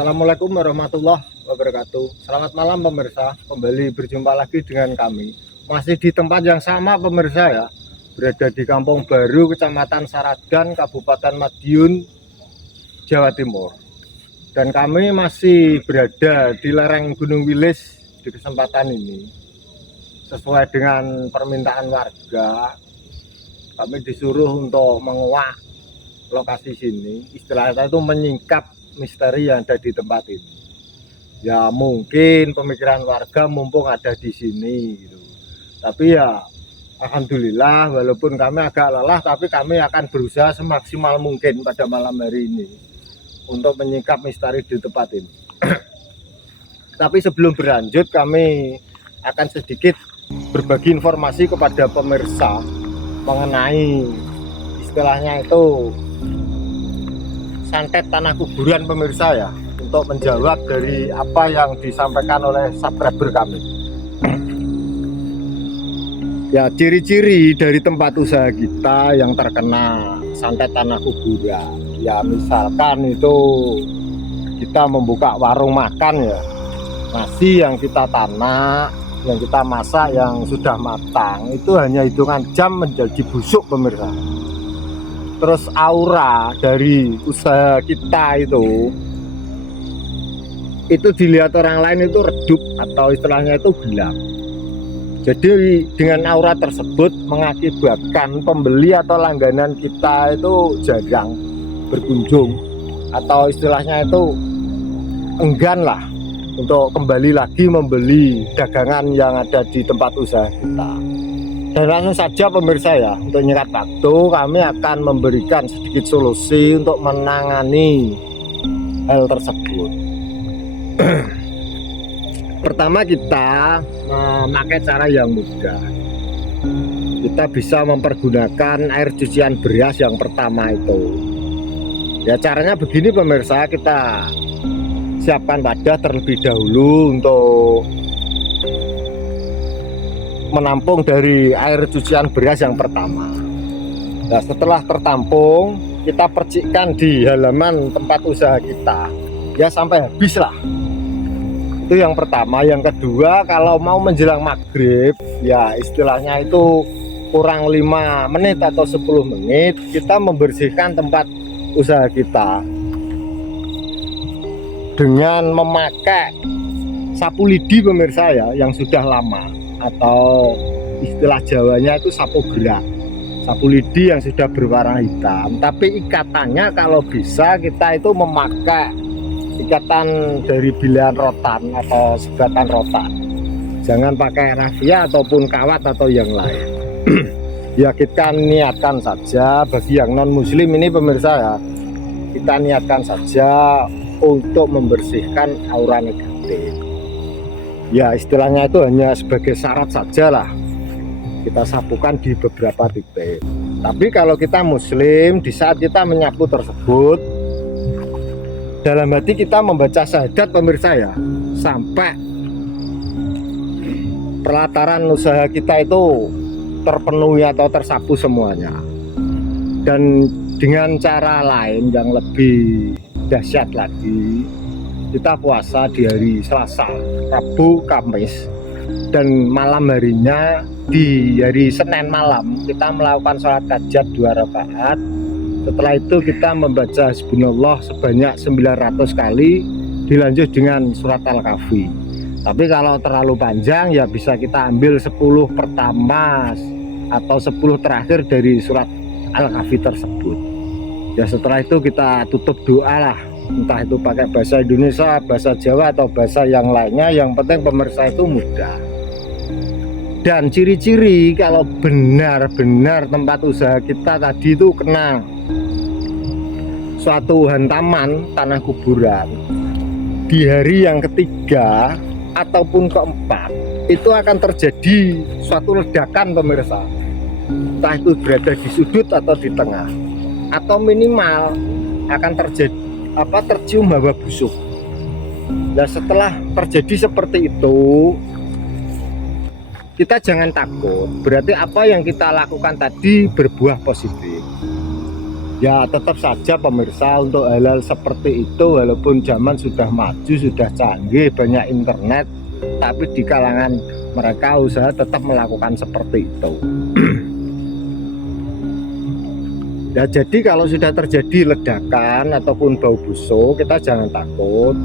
Assalamualaikum warahmatullahi wabarakatuh. Selamat malam pemirsa, kembali berjumpa lagi dengan kami. Masih di tempat yang sama pemirsa ya, berada di Kampung Baru, Kecamatan Saradan, Kabupaten Madiun, Jawa Timur. Dan kami masih berada di lereng Gunung Wilis di kesempatan ini. Sesuai dengan permintaan warga, kami disuruh untuk menguak lokasi sini. Istilahnya itu menyingkap misteri yang ada di tempat ini. Ya mungkin pemikiran warga mumpung ada di sini gitu. Tapi ya alhamdulillah walaupun kami agak lelah, tapi kami akan berusaha semaksimal mungkin pada malam hari ini untuk menyingkap misteri di tempat ini. Tapi sebelum berlanjut, kami akan sedikit berbagi informasi kepada pemirsa mengenai istilahnya itu santet tanah kuburan pemirsa ya, untuk menjawab dari apa yang disampaikan oleh subscriber kami. Ya, ciri-ciri dari tempat usaha kita yang terkena santet tanah kuburan, ya misalkan itu kita membuka warung makan ya, nasi yang kita tanak, yang kita masak yang sudah matang itu hanya hitungan jam menjadi busuk pemirsa. Terus aura dari usaha kita itu dilihat orang lain itu redup atau istilahnya itu gelap. Jadi dengan aura tersebut mengakibatkan pembeli atau langganan kita itu jarang berkunjung, atau istilahnya itu enggan lah untuk kembali lagi membeli dagangan yang ada di tempat usaha kita. Dan langsung saja pemirsa ya, untuk nyekat waktu kami akan memberikan sedikit solusi untuk menangani hal tersebut. Pertama, kita memakai cara yang mudah. Kita bisa mempergunakan air cucian beras yang pertama itu. Ya caranya begini pemirsa, kita siapkan wadah terlebih dahulu untuk menampung dari air cucian beras yang pertama. Nah, setelah tertampung, kita percikkan di halaman tempat usaha kita ya sampai habis lah. Itu yang pertama. Yang kedua, kalau mau menjelang maghrib ya istilahnya itu kurang 5 menit atau 10 menit kita membersihkan tempat usaha kita dengan memakai sapu lidi pemirsa ya, yang sudah lama, atau istilah Jawanya itu sapu gerak, sapu lidi yang sudah berwarna hitam. Tapi ikatannya kalau bisa kita itu memakai ikatan dari bilihan rotan atau sebatan rotan, jangan pakai rafia ataupun kawat atau yang lain. Ya kita niatkan saja, bagi yang non muslim ini pemirsa ya, kita niatkan saja untuk membersihkan aura negatif. Ya istilahnya itu hanya sebagai syarat saja lah, kita sapukan di beberapa titik. Tapi kalau kita muslim, di saat kita menyapu tersebut, dalam hati kita membaca syahadat pemirsa ya, sampai perlataran usaha kita itu terpenuhi atau tersapu semuanya. Dan dengan cara lain yang lebih dahsyat lagi, kita puasa di hari Selasa, Rabu, Kamis, dan malam harinya di hari Senin malam kita melakukan sholat tahajud 2 rakaat. Setelah itu kita membaca Hasbunallah sebanyak 900 kali, dilanjut dengan surat Al-Kahfi. Tapi kalau terlalu panjang ya bisa kita ambil 10 pertama atau 10 terakhir dari surat Al-Kahfi tersebut. Ya setelah itu kita tutup doa lah, entah itu pakai bahasa Indonesia, bahasa Jawa, atau bahasa yang lainnya. Yang penting pemirsa itu mudah. Dan ciri-ciri kalau benar-benar tempat usaha kita tadi itu kena suatu hantaman tanah kuburan di hari yang ketiga ataupun keempat, itu akan terjadi suatu ledakan pemirsa. Entah itu berada di sudut atau di tengah, atau minimal akan tercium hawa busuk. Nah setelah terjadi seperti itu, kita jangan takut, berarti apa yang kita lakukan tadi berbuah positif. Ya tetap saja pemirsa, untuk hal-hal seperti itu walaupun zaman sudah maju, sudah canggih, banyak internet, tapi di kalangan mereka usaha tetap melakukan seperti itu. Ya jadi kalau sudah terjadi ledakan ataupun bau busuk, kita jangan takut.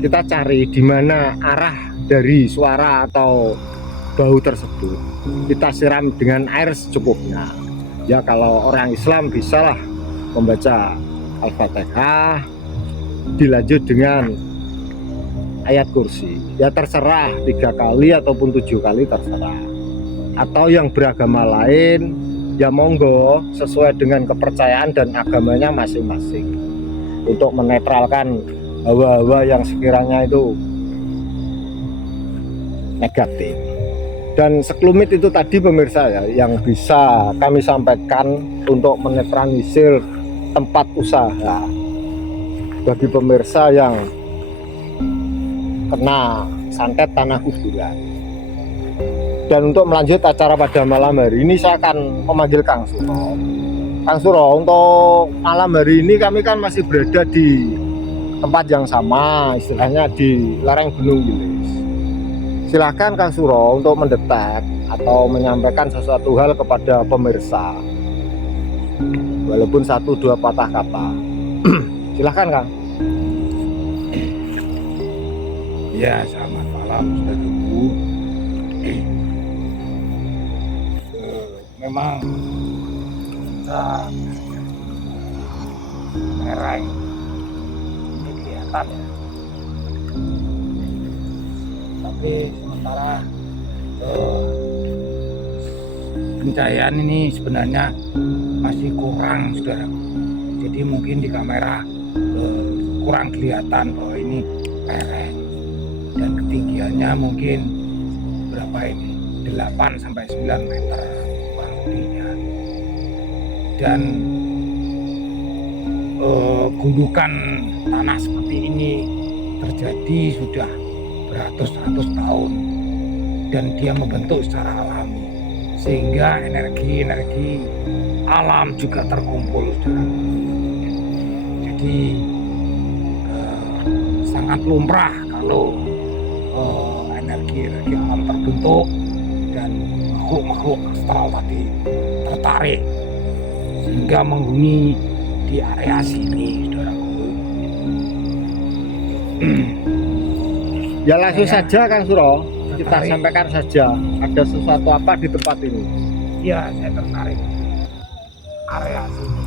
Kita cari di mana arah dari suara atau bau tersebut. Kita siram dengan air secukupnya. Ya kalau orang Islam bisalah membaca Al-Fatihah, dilanjut dengan ayat kursi. Ya terserah 3 kali ataupun 7 kali terserah. Atau yang beragama lain, ya monggo sesuai dengan kepercayaan dan agamanya masing-masing, untuk menetralkan hawa-hawa yang sekiranya itu negatif. Dan sekelumit itu tadi pemirsa ya yang bisa kami sampaikan untuk menetralisir tempat usaha bagi pemirsa yang kena santet tanah kuburan. Dan untuk melanjut acara pada malam hari ini, saya akan memanggil Kang Suro. Kang Suro, untuk malam hari ini kami kan masih berada di tempat yang sama, istilahnya di lereng Gunung Wilis. Silahkan Kang Suro untuk mendetek atau menyampaikan sesuatu hal kepada pemirsa, walaupun 1-2 patah kata. Silahkan Kang. Ya, selamat malam saudaraku. Memang kita lereng ini kelihatan ya, tapi sementara pencahayaan ini sebenarnya masih kurang saudaraku. Jadi mungkin di kamera kurang kelihatan bahwa ini lereng, dan ketinggiannya mungkin berapa ini, 8-9 meter kurang lebihnya. Dan gundukan tanah seperti ini terjadi sudah beratus-ratus tahun, dan dia membentuk secara alami, sehingga energi-energi alam juga terkumpul saudara. Jadi sangat lumrah kalau energi-energi alam terbentuk dan makhluk-makhluk astral tadi tertarik sehingga menghuni di area sini saudaraku. Ya langsung saja Kang Suro, kita sampaikan saja, ada sesuatu apa di tempat ini? Ya, saya tertarik area sini.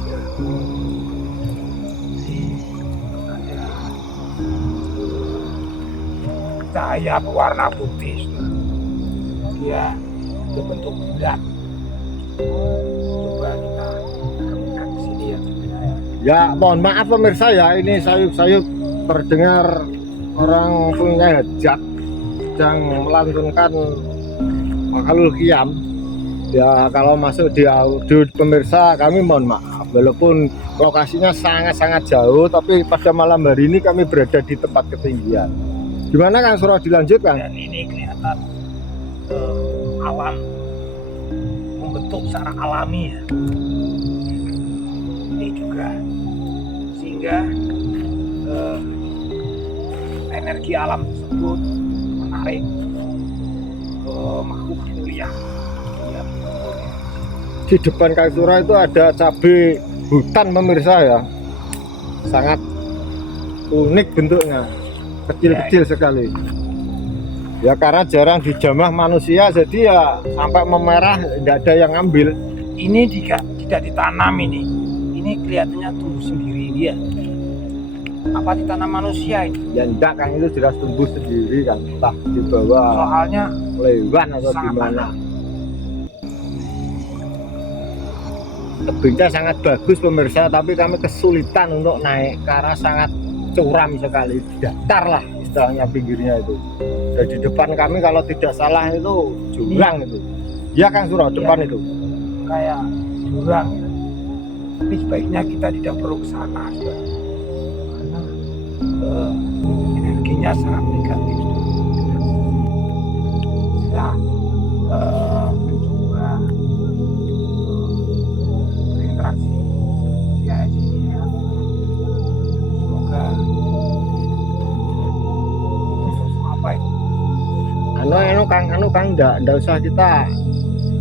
Ada cahaya berwarna putih, dia berbentuk bulat. Coba kita ke sini ya. Ya mohon maaf pemirsa ya, ini sayup-sayup terdengar orang punya hajat sedang melantunkan makhluk qiyam. Ya kalau masuk di audio pemirsa kami mohon maaf, walaupun lokasinya sangat-sangat jauh, tapi pada malam hari ini kami berada di tempat ketinggian. Gimana Kang Suro, dilanjutkan? Dan ini kelihatan alam membentuk secara alami ya. Ini juga sehingga energi alam tersebut menarik makhluk mulia. Di depan Kang Suro itu ada cabai hutan pemirsa ya, sangat unik bentuknya, kecil-kecil sekali ya, karena jarang dijamah manusia, jadi ya sampai memerah nggak ada yang ngambil. Ini tidak ditanam, ini kelihatannya tumbuh sendiri dia. Apa ditanam manusia ini? Ya enggak Kang, itu jelas tumbuh sendiri kan, entah di bawah soalnya lewan atau gimana. Tebingnya sangat bagus pemirsa, tapi kami kesulitan untuk naik karena sangat curam sekali, datar lah istilahnya pinggirnya itu. Dan di depan kami kalau tidak salah itu jurang itu. Ya Kang Suro, depan itu kayak jurang ya. Tapi sebaiknya kita tidak perlu ke sana karena energinya sangat negatif. Sudah mencoba berinteraksi ya anu Kang, ndak usah kita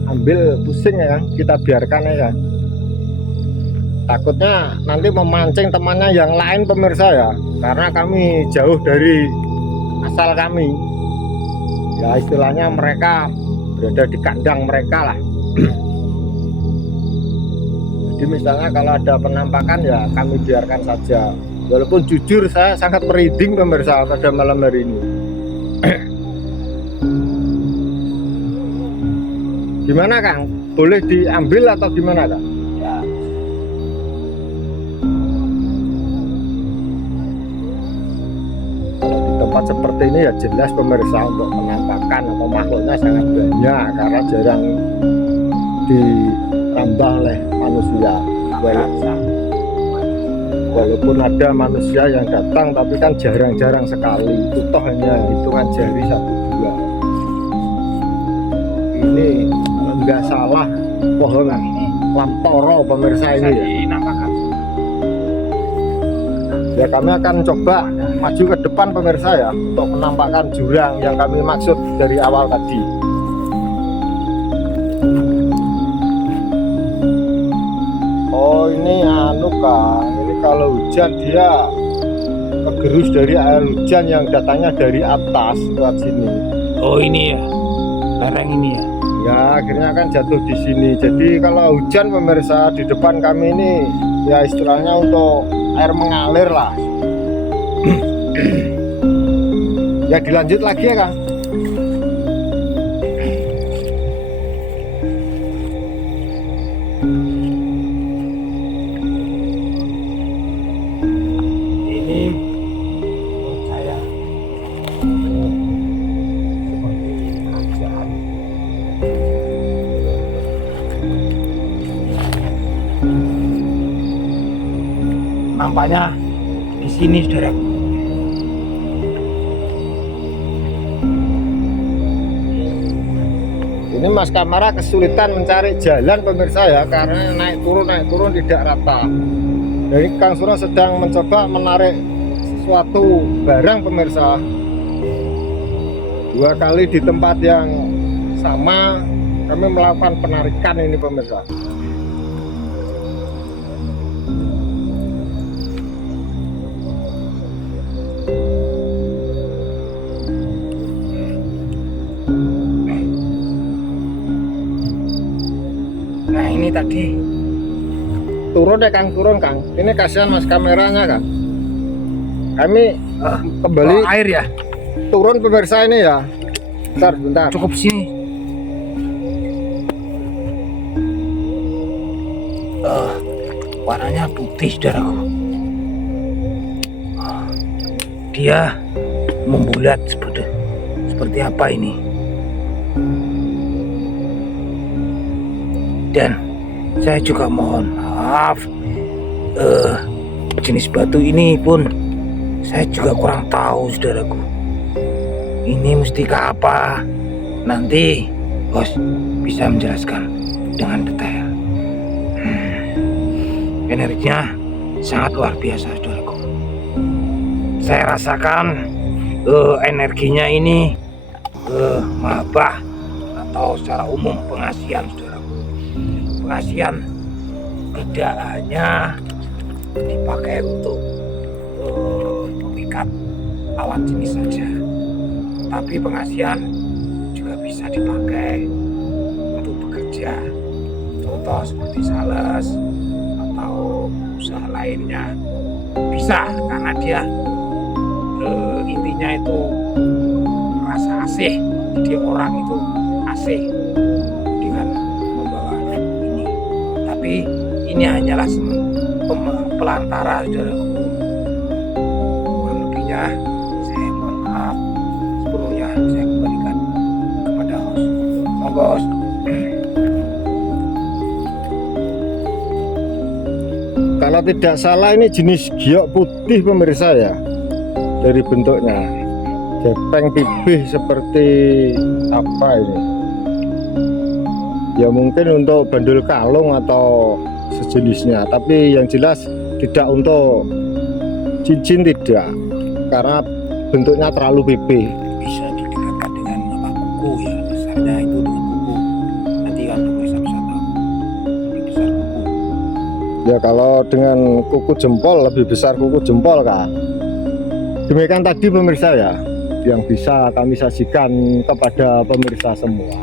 ambil pusing ya Kang, kita biarkan ya Kang. Takutnya nanti memancing temannya yang lain pemirsa ya, karena kami jauh dari asal kami ya, istilahnya mereka berada di kandang mereka lah. Jadi misalnya kalau ada penampakan ya kami biarkan saja, walaupun jujur saya sangat merinding pemirsa pada malam hari ini. Gimana Kang, boleh diambil atau gimana Kang? Ya. Tempat seperti ini ya jelas pemirsa untuk penampakan atau makhluknya sangat banyak karena jarang dirambah oleh manusia. Walaupun ada manusia yang datang tapi kan jarang-jarang sekali, itu toh hanya hitungan jari 1-2. Ini kalau nggak salah pohon Ini lamporo pemirsa bisa ini ya. dinampakkan. Ya kami akan coba maju ke depan pemirsa ya untuk menampakkan jurang yang kami maksud dari awal tadi. Oh ini anu Kang, ini kalau hujan dia kegerus dari air hujan yang datangnya dari atas lewat sini. Oh ini ya, lereng ini ya. Ya akhirnya kan jatuh di sini. Jadi kalau hujan pemirsa di depan kami ini ya istilahnya untuk air mengalir lah. Ya dilanjut lagi ya Kang. Ini menurut saya seperti kerajaan. Nampaknya di sini saudara. Ini Mas Kamara kesulitan mencari jalan pemirsa ya, karena naik turun tidak rata. Jadi Kang Surah sedang mencoba menarik sesuatu barang pemirsa. 2 kali di tempat yang sama kami melakukan penarikan ini pemirsa. Nah ini tadi Turun deh Kang, turun Kang. Ini kasihan Mas kameranya Kang. Kami kembali air ya, turun pemirsa ini ya. Bentar. cukup sini. Warnanya putih saudaraku. Dia membulat seperti apa ini? Dan saya juga mohon maaf, jenis batu ini pun saya juga kurang tahu saudaraku. Ini mustika apa? Nanti bos bisa menjelaskan dengan detail. Energinya sangat luar biasa saudaraku. Saya rasakan energinya ini mahabbah atau secara umum pengasihan saudaraku. Pengasihan tidak hanya dipakai untuk memikat lawan jenis saja, tapi pengasihan juga bisa dipakai untuk bekerja, contoh seperti sales atau usaha lainnya bisa, karena dia intinya itu rasa asih, jadi orang itu asih dengan membawa ini. Tapi ini hanyalah pelantara saudaraku. Kurang lebihnya saya mohon maaf, sebelumnya saya kembalikan kepada host. Monggo host. Kalau tidak salah ini jenis giok putih pemirsa ya, dari bentuknya gepeng pipih seperti apa ini ya, mungkin untuk bandul kalung atau sejenisnya, tapi yang jelas tidak untuk cincin, tidak, karena bentuknya terlalu pipih. Bisa didekatkan dengan apapun. kuku ya, besarnya itu dengan kuku. Nanti kan pemirsa bisa tahu lebih besar kuku. Ya kalau dengan kuku jempol lebih besar kuku jempol Kak. Demikian tadi pemirsa ya yang bisa kami sajikan kepada pemirsa semua.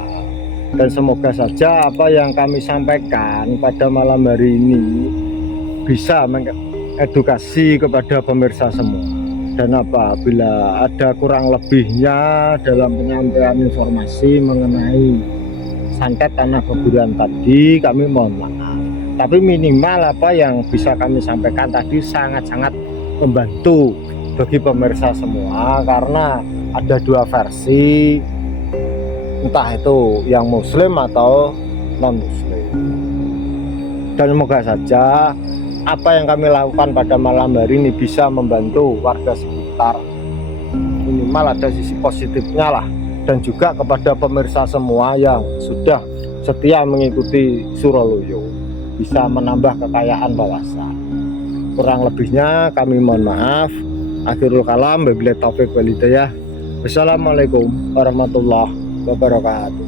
Dan semoga saja apa yang kami sampaikan pada malam hari ini bisa mengedukasi kepada pemirsa semua. Dan apabila ada kurang lebihnya dalam penyampaian informasi mengenai santet tanah kuburan tadi, kami mohon maaf. Tapi minimal apa yang bisa kami sampaikan tadi sangat-sangat membantu bagi pemirsa semua, karena ada dua versi, entah itu yang muslim atau non muslim. Dan semoga saja apa yang kami lakukan pada malam hari ini bisa membantu warga sekitar, minimal ada sisi positifnya lah. Dan juga kepada pemirsa semua yang sudah setia mengikuti Suroloyo, bisa menambah kekayaan wawasan. Kurang lebihnya kami mohon maaf. Akhirul kalam, wabillahi taufik wal hidayah. Wassalamualaikum warahmatullahi wabarakatuh.